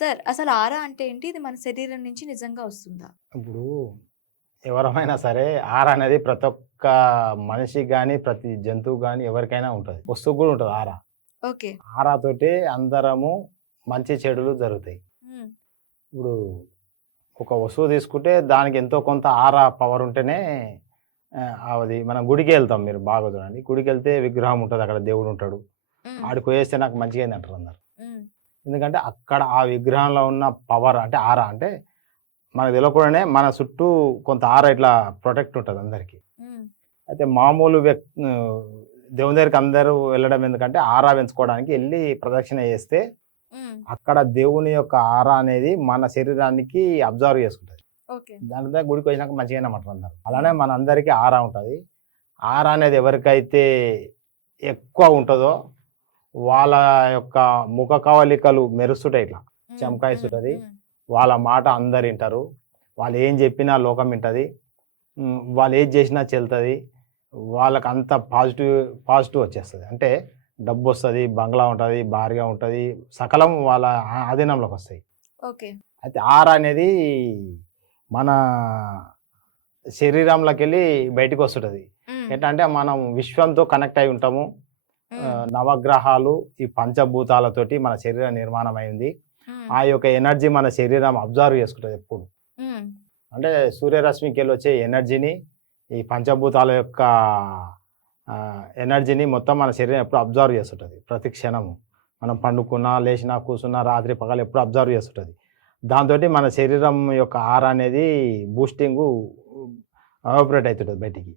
Sir అసలు ఆరా అంటే ఏంటి? ఇది మన శరీరం నుంచి నిజంగా వస్తుందా? ఇప్పుడు ఎవరమైనా సరే ఆర అనేది ప్రతి ఒక్క మనిషికి గాని, ప్రతి జంతువుకి గాని ఎవరికైనా ఉంటది. వస్తువుకి గూడా ఉంటది ఆర. ఓకే. ఆరాతోటే అందరము మంచి చెడులు జరుగుతాయి. హ్మ్. ఇప్పుడు ఒక వస్తువు తీసుకుంటే దానికి ఎంతో కొంత ఆరా పవర్ ఉంటేనే అది మనం గుడికెళ్తాం మీరు బాగా చూడండి. గుడికెళ్తే విగ్రహం ఉంటది. అక్కడ దేవుడుంటాడు. హ్మ్. ఆడికి పోయేస్తే నాకు మంచిగయింది అంటారు అందరు. హ్మ్. ఎందుకంటే అక్కడ ఆ విగ్రహంలో ఉన్న పవర్ అంటే ఆరా అంటే మనకు తెలవకుండానే మన చుట్టూ కొంత ఆరా ఇట్లా ప్రొటెక్ట్ ఉంటది అందరికి. హ్మ్. అయితే మామూలు దేవుని దగ్గరికి అందరూ వెళ్ళడం ఎందుకంటే ఆరా పెంచుకోవడానికి ఎళ్లి ప్రదక్షిణ చేస్తే హ్మ్. అక్కడ దేవుని యొక్క ఆరా అనేది మన శరీరానికి అబ్జర్వ్ చేసుకుంటది. ఓకే. దాని మీద గుడికి పోయినాక మంచిగయినమంటారు అందరూ. అలానే హ్మ్. మనందరికీ ఆరా ఉంటది. ఆరా అనేది ఎవరికైతే ఎక్కువ ఉంటదో వాళ్ళ యొక్క ముఖ కవళికలు మెరుస్తుంటాయి ఇట్లా. హ్మ్. హ్మ్. చమకాయిస్తుంటది. హ్మ్. వాళ్ళ మాట అందరింటరు. వాళ్ళు ఏం జెప్పినా లోకం ఇంటది. వాళ్ళు ఏది జేసినా చెల్తది. వాళ్ళకంత పాజిటివ్ వచ్చేస్తది. అంటే డబ్బొస్తది, బంగ్లా ఉంటది, భార్య ఉంటది. సకలం వాళ్ళ ఆధీనంలోకొస్తాయి. ఓకే. అయితే ఆరా అనేది మన శరీరంలోకెళ్ళి బయటికొస్తుంటది. హ్మ్. ఎట్లా అంటే మనం విశ్వంతో కనెక్ట్ అయి ఉంటాము. హ్మ్. నవగ్రహాలు, ఈ పంచభూతాలతోటి మన శరీర నిర్మాణం అయింది. హ్మ్. ఆ యొక్క ఎనర్జీ మన శరీరం అబ్జర్వ్ చేసుకుంటది ఎప్పుడు. హ్మ్. అంటే సూర్యరశ్మికెళ్ళొచ్చే ఎనర్జీని, ఈ పంచభూతాల యొక్క ఎనర్జీని మొత్తం మన శరీరం ఎప్పుడు అబ్జర్వ్ చేస్తుంటది. ప్రతి క్షణము. మనం పండుకున్నా, లేచినా, కూసున్నా, రాత్రి పగలు ఎప్పుడు అబ్జర్వ్ చేస్తుంటది. దాంతోటి మన శరీరం యొక్క ఆరా అనేది బూస్టింగు ఎవాపరేట్ అయితుంటది బయటికి.